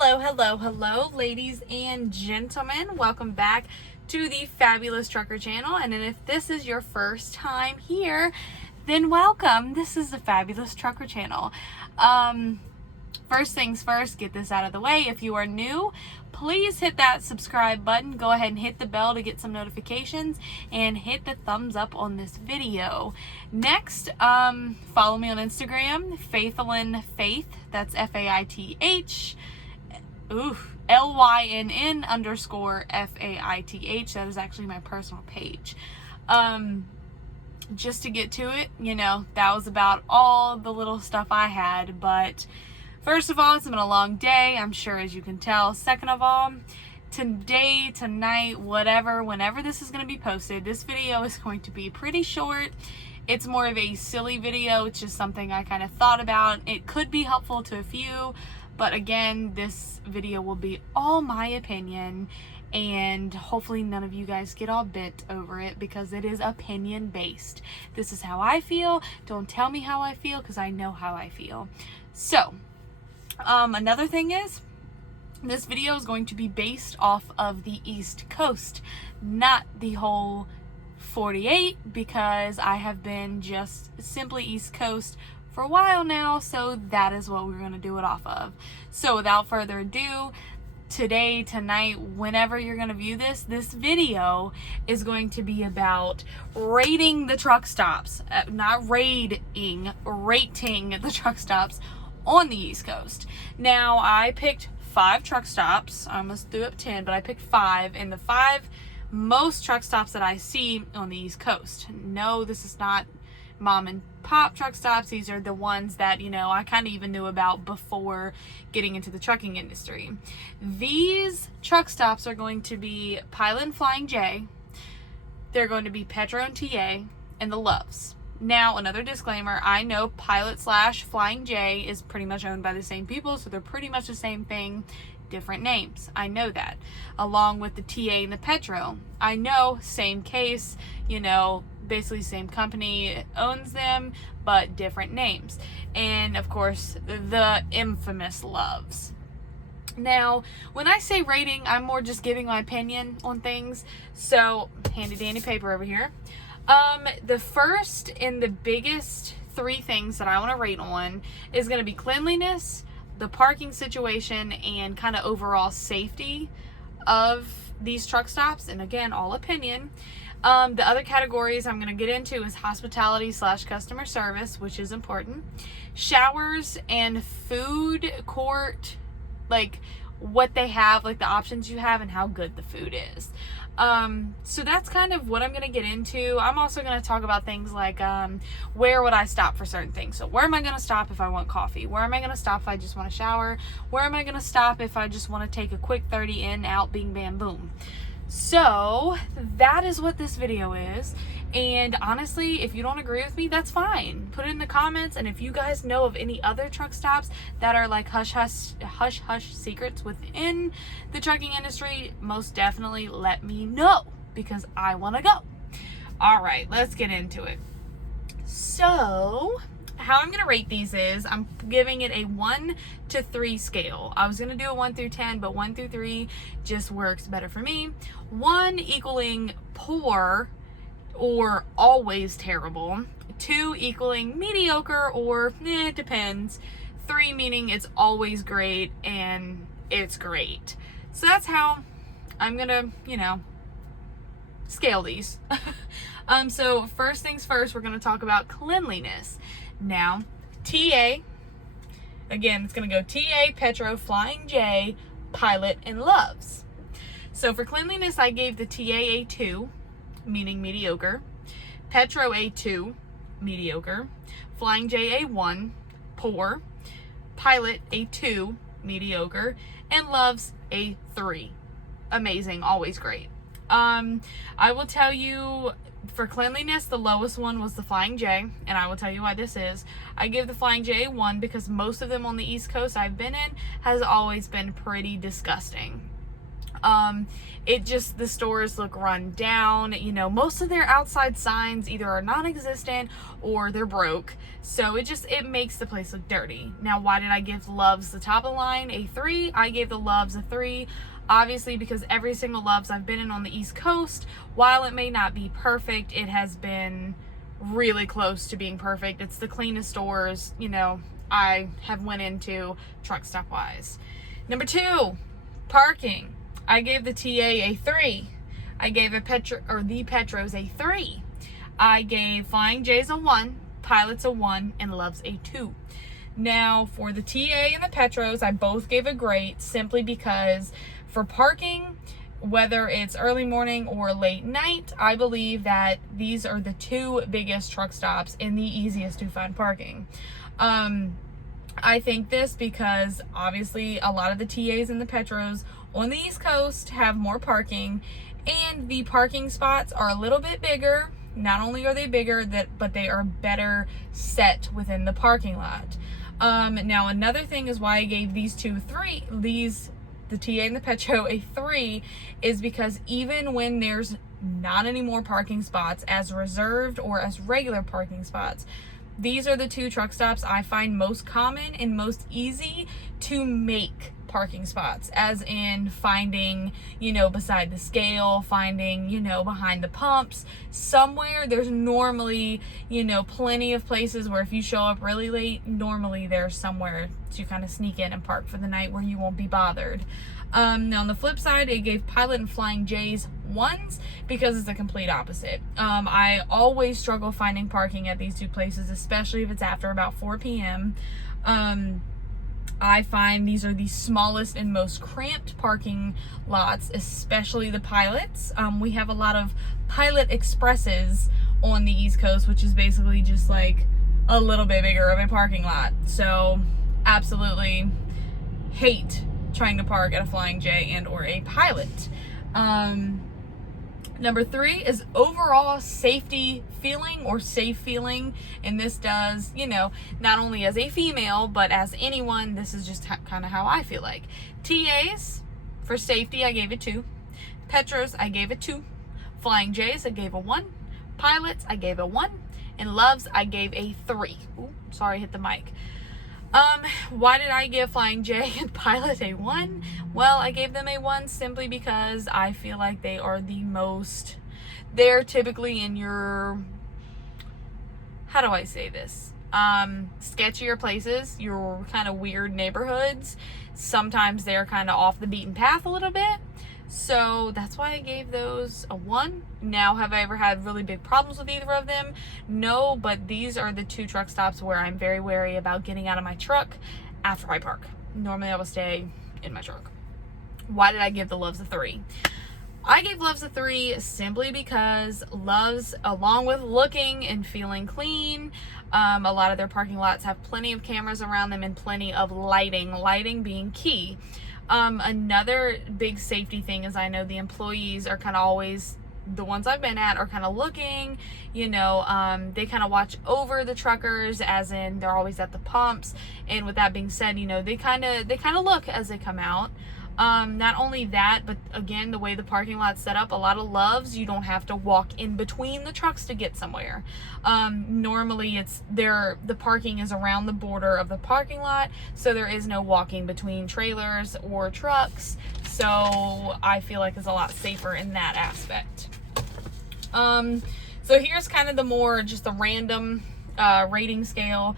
Hello, ladies and gentlemen. Welcome back to the Fabulous Trucker channel. And if this is your first time here, then welcome. This is the Fabulous Trucker channel. First things first, get this out of the way. If you are new, please hit that subscribe button. Go ahead and hit the bell to get some notifications and hit the thumbs up on this video. Next, follow me on Instagram, Faithlyn Faith. That's Faith. LYNN_FAITH. That is actually my personal page. Just to get to it, that was about all the little stuff I had. But first of all, it's been a long day, I'm sure, as you can tell. Second of all, today, tonight, whenever this is going to be posted, this video is going to be pretty short. It's more of a silly video. It's just something I kind of thought about. It could be helpful to a few, but again, this video will be all my opinion, and hopefully none of you guys get all bent over it because it is opinion based. This is how I feel. Don't tell me how I feel because I know how I feel. So, another thing is, this video is going to be based off of the East Coast, not the whole 48, because I have been just simply East Coast for a while now, so that is what we're going to do it off of. So without further ado, today, tonight, whenever you're going to view this video is going to be about rating the truck stops, not rating the truck stops on the East Coast. Now, I picked 5 truck stops. I almost threw up 10, but I picked 5, and the 5 most truck stops that I see on the East Coast. No, this is not mom and pop truck stops. These are the ones that, I kind of even knew about before getting into the trucking industry. These truck stops are going to be Pilot and Flying J. They're going to be Petro and TA, and the Loves. Now, another disclaimer, I know Pilot/Flying J is pretty much owned by the same people, so they're pretty much the same thing, different names. I know that. Along with the TA and the Petro. I know, same case, basically same company owns them, but different names. And of course, the infamous Loves. Now, when I say rating, I'm more just giving my opinion on things. So, handy dandy paper over here. The first and the biggest 3 things that I want to rate on is going to be cleanliness, the parking situation, and kind of overall safety of these truck stops. And again, all opinion. The other categories I'm going to get into is hospitality/customer service, which is important. Showers and food court, like what they have, like the options you have and how good the food is. So that's kind of what I'm going to get into. I'm also going to talk about things like, where would I stop for certain things? So where am I going to stop if I want coffee? Where am I going to stop if I just want to shower? Where am I going to stop if I just want to take a quick 30 in, out, bing, bam, boom? So that is what this video is. And honestly, if you don't agree with me, that's fine. Put it in the comments. And if you guys know of any other truck stops that are like hush secrets within the trucking industry, most definitely let me know because I want to go. All right, let's get into it. So how I'm going to rate these is I'm giving it a 1 to 3 scale. I was going to do a 1 through 10, but 1 through 3 just works better for me. 1 equaling poor or always terrible. 2 equaling mediocre or it depends. 3 meaning it's always great and it's great. So that's how I'm going to, scale these. So first things first, we're going to talk about cleanliness. Now, TA, again, it's going to go TA, Petro, Flying J, Pilot, and Loves. So for cleanliness, I gave the TA a 2, meaning mediocre, Petro a 2, mediocre, Flying J a 1, poor, Pilot a 2, mediocre, and Loves a 3, amazing, always great. I will tell you, for cleanliness, the lowest one was the Flying J, and I will tell you why this is. I give the Flying J a 1 because most of them on the East Coast I've been in has always been pretty disgusting. It just, the stores look run down. You know, most of their outside signs either are non-existent or they're broke. So it makes the place look dirty. Now, why did I give Love's, the top of the line, a 3? I gave the Love's a 3, obviously because every single Love's I've been in on the East Coast, while it may not be perfect, it has been really close to being perfect. It's the cleanest stores, you know, I have went into truck stop wise. Number 2, parking. I gave the TA a 3. I gave the Petros a 3. I gave Flying J's a 1, Pilots a 1, and Love's a 2. Now, for the TA and the Petros, I both gave a great, simply because for parking, whether it's early morning or late night, I believe that these are the 2 biggest truck stops and the easiest to find parking. I think this because obviously a lot of the TAs and the Petros on the East Coast have more parking, and the parking spots are a little bit bigger. Not only are they bigger, but they are better set within the parking lot. Now another thing is why I gave these two 3, the TA and the Petro a 3, is because even when there's not any more parking spots as reserved or as regular parking spots, these are the 2 truck stops I find most common and most easy to make parking spots, as in finding, you know, beside the scale, finding, you know, behind the pumps, somewhere. There's normally, you know, plenty of places where if you show up really late, normally there's somewhere to kind of sneak in and park for the night where you won't be bothered. Now on the flip side, it gave Pilot and Flying J's 1s because it's the complete opposite. I always struggle finding parking at these 2 places, especially if it's after about 4 p.m. I find these are the smallest and most cramped parking lots, especially the Pilots. We have a lot of Pilot Expresses on the East Coast, which is basically just like a little bit bigger of a parking lot. So absolutely hate trying to park at a Flying J and or a Pilot. Number 3 is overall safety feeling or safe feeling. And this does, you know, not only as a female, but as anyone, this is just kind of how I feel like. TAs, for safety, I gave it 2. Petros, I gave it 2. Flying J's, I gave a 1. Pilots, I gave a 1. And Love's, I gave a 3. Ooh, sorry, hit the mic. Why did I give Flying J and Pilot a 1? Well, I gave them a 1 simply because I feel like they are they're typically in your, how do I say this? Sketchier places, your kind of weird neighborhoods. Sometimes they're kind of off the beaten path a little bit. So that's why I gave those a 1. Now, have I ever had really big problems with either of them? No, but these are the 2 truck stops where I'm very wary about getting out of my truck after I park. Normally I will stay in my truck. Why did I give the Love's a 3? I gave Love's a 3 simply because Love's, along with looking and feeling clean, a lot of their parking lots have plenty of cameras around them and plenty of lighting being key. Another big safety thing is I know the employees are kind of always, the ones I've been at are kind of looking, you know, they kind of watch over the truckers, as in they're always at the pumps. And with that being said, you know, they kind of look as they come out. Not only that, but again, the way the parking lot's set up, a lot of Loves, you don't have to walk in between the trucks to get somewhere. Normally the parking is around the border of the parking lot, so there is no walking between trailers or trucks. So I feel like it's a lot safer in that aspect. So here's kind of the random rating scale.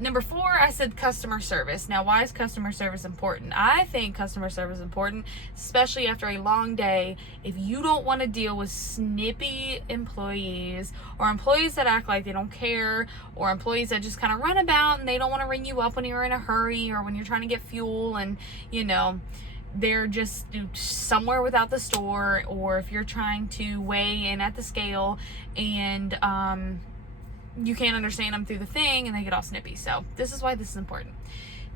Number 4, I said customer service. Now, why is customer service important? I think customer service is important, especially after a long day. If you don't want to deal with snippy employees, or employees that act like they don't care, or employees that just kind of run about and they don't want to ring you up when you're in a hurry or when you're trying to get fuel, and, you know, they're just somewhere without the store, or if you're trying to weigh in at the scale and you can't understand them through the thing and they get all snippy. So this is why this is important.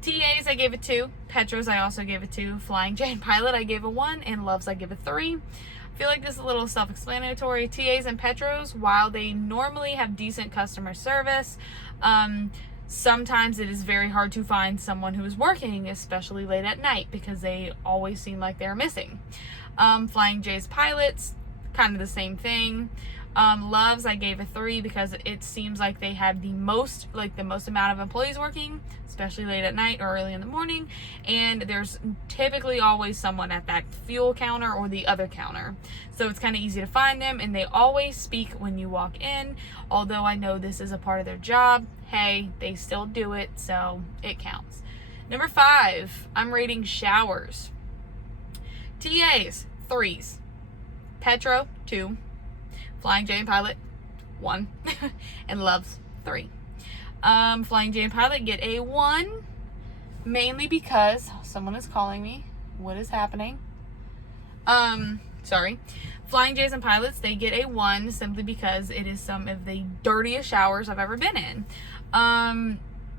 TAs, I gave it 2. Petros, I also gave it 2. Flying J and Pilot, I gave a 1. And Loves, I give a 3. I feel like this is a little self-explanatory. TAs and Petros, while they normally have decent customer service, Sometimes it is very hard to find someone who is working, especially late at night, because they always seem like they're missing. Flying J's pilots, kind of the same thing. Loves, I gave a 3 because it seems like they have the most amount of employees working, especially late at night or early in the morning, and there's typically always someone at that fuel counter or the other counter, so it's kind of easy to find them, and they always speak when you walk in. Although I know this is a part of their job, hey, they still do it, so it counts. Number 5, I'm rating showers. TAs, 3s. Petro, 2. Flying J and Pilot, 1. And Loves, 3. Flying J and Pilot get a 1, mainly because someone is calling me. What is happening? Sorry. Flying J's and Pilots, they get a 1 simply because it is some of the dirtiest showers I've ever been in.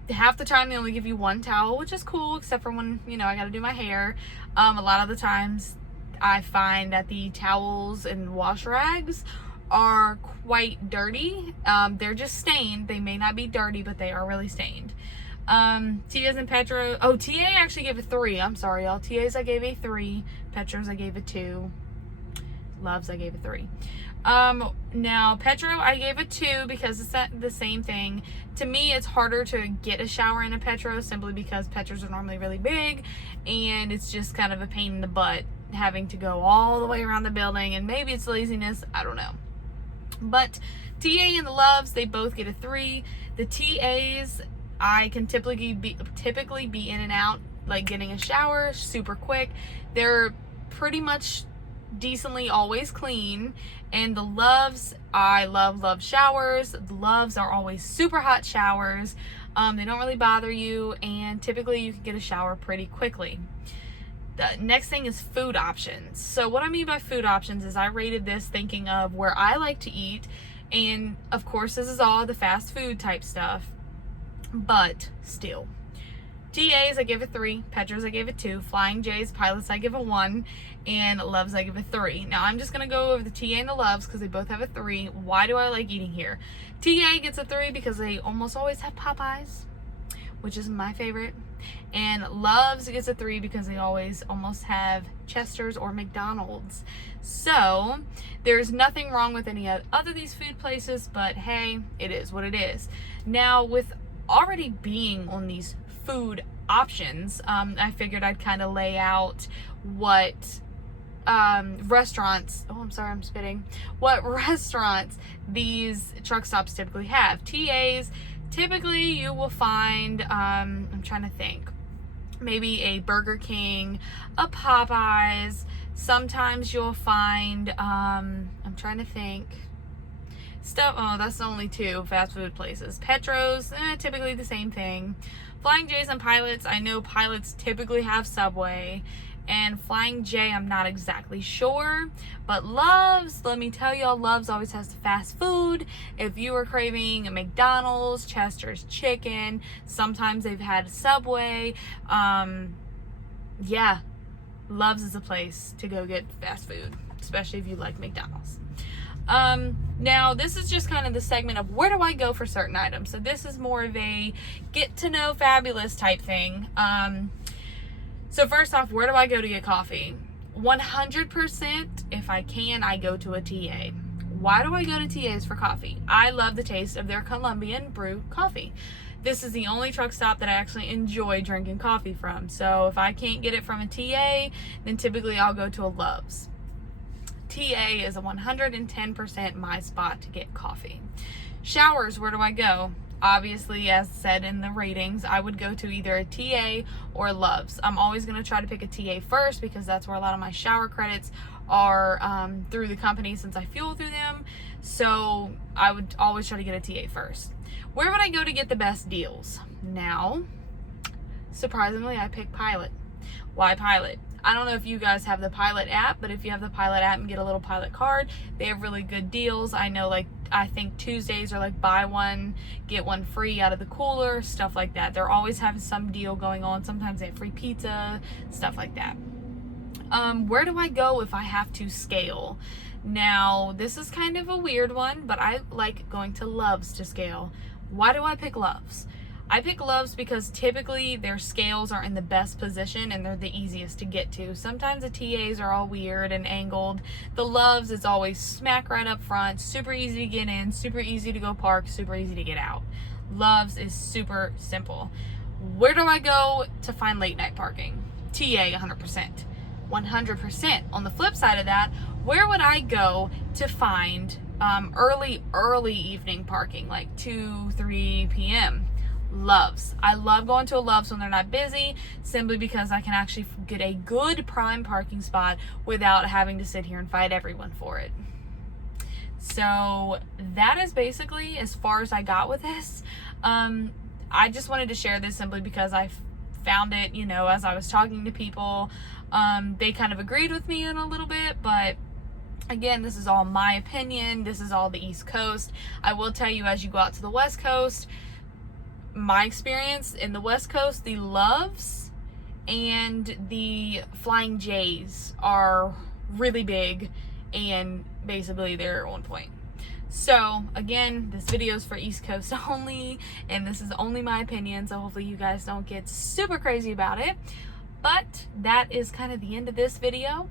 Half the time they only give you 1 towel, which is cool, except for when, I gotta do my hair. A lot of the times I find that the towels and wash rags are quite dirty. They're just stained. They may not be dirty, but they are really stained. TAs and Petro, TA actually gave a 3. I'm sorry, y'all. TAs I gave a 3. Petros I gave a 2. Loves I gave a 3. Now Petro I gave a 2 because it's the same thing. To me, it's harder to get a shower in a Petro simply because Petros are normally really big, and it's just kind of a pain in the butt having to go all the way around the building, and maybe it's laziness, I don't know. But TA and the Loves, they both get a 3. The TAs, I can typically be in and out, like getting a shower super quick. They're pretty much decently always clean. And the Loves, I love showers. The Loves are always super hot showers. They don't really bother you, and typically you can get a shower pretty quickly. The next thing is food options. So what I mean by food options is I rated this thinking of where I like to eat, and of course this is all the fast food type stuff, but still. TAs I give a 3, Petros I gave a 2, Flying J's, Pilots I give a 1, and Loves I give a 3. Now I'm just going to go over the TA and the Loves because they both have a 3. Why do I like eating here? TA gets a 3 because they almost always have Popeyes, which is my favorite. And Loves gets a 3 because they always almost have Chester's or McDonald's. So there's nothing wrong with any other of these food places, but hey, it is what it is. Now, with already being on these food options, I figured I'd kind of lay out what restaurants, what restaurants these truck stops typically have. TAs, typically you will find, I'm trying to think, maybe a Burger King, a Popeyes. Sometimes you'll find, I'm trying to think, that's only 2 fast food places. Petros, typically the same thing. Flying J's and Pilots, I know Pilots typically have Subway, and Flying J, I'm not exactly sure. But Loves, let me tell y'all, Loves always has the fast food. If you are craving a McDonald's, Chester's Chicken, sometimes they've had Subway. Yeah, Loves is a place to go get fast food, especially if you like McDonald's. Now this is just kind of the segment of where do I go for certain items. So this is more of a get to know Fabulous type thing. So first off, where do I go to get coffee? 100%, if I can, I go to a TA. Why do I go to TAs for coffee? I love the taste of their Colombian brew coffee. This is the only truck stop that I actually enjoy drinking coffee from. So if I can't get it from a TA, then typically I'll go to a Loves. TA is a 110% my spot to get coffee. Showers, where do I go? Obviously, as said in the ratings, I would go to either a TA or Loves. I'm always going to try to pick a TA first because that's where a lot of my shower credits are through the company since I fuel through them. So I would always try to get a TA first. Where would I go to get the best deals? Now, surprisingly, I picked Pilot. Why Pilot? I don't know if you guys have the Pilot app, but if you have the Pilot app and get a little Pilot card, they have really good deals. I know, I think Tuesdays are like buy one, get one free out of the cooler, stuff like that. They're always having some deal going on. Sometimes they have free pizza, stuff like that. Where do I go if I have to scale? Now, this is kind of a weird one, but I like going to Loves to scale. Why do I pick Loves? I pick Loves because typically their scales are in the best position and they're the easiest to get to. Sometimes the TAs are all weird and angled. The Loves is always smack right up front, super easy to get in, super easy to go park, super easy to get out. Loves is super simple. Where do I go to find late night parking? TA 100%. 100%. On the flip side of that, where would I go to find early evening parking, like 2-3 p.m.? Loves. I love going to a Loves when they're not busy, simply because I can actually get a good prime parking spot without having to sit here and fight everyone for it. So that is basically as far as I got with this. I just wanted to share this simply because I found it, you know, as I was talking to people, they kind of agreed with me in a little bit, but again, this is all my opinion. This is all the East Coast. I will tell you, as you go out to the West Coast, my experience in the West Coast, the Loves and the Flying J's are really big, and basically they're on point. So again, this video is for East Coast only, and this is only my opinion, so hopefully you guys don't get super crazy about it. But that is kind of the end of this video.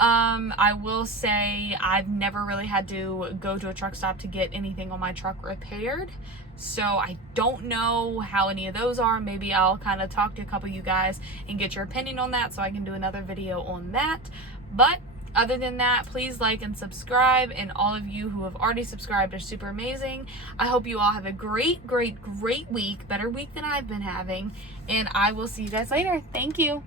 I will say I've never really had to go to a truck stop to get anything on my truck repaired, so I don't know how any of those are. Maybe I'll kind of talk to a couple of you guys and get your opinion on that, so I can do another video on that. But other than that, please like and subscribe, and all of you who have already subscribed are super amazing. I hope you all have a great week, better week than I've been having, and I will see you guys later. Thank you.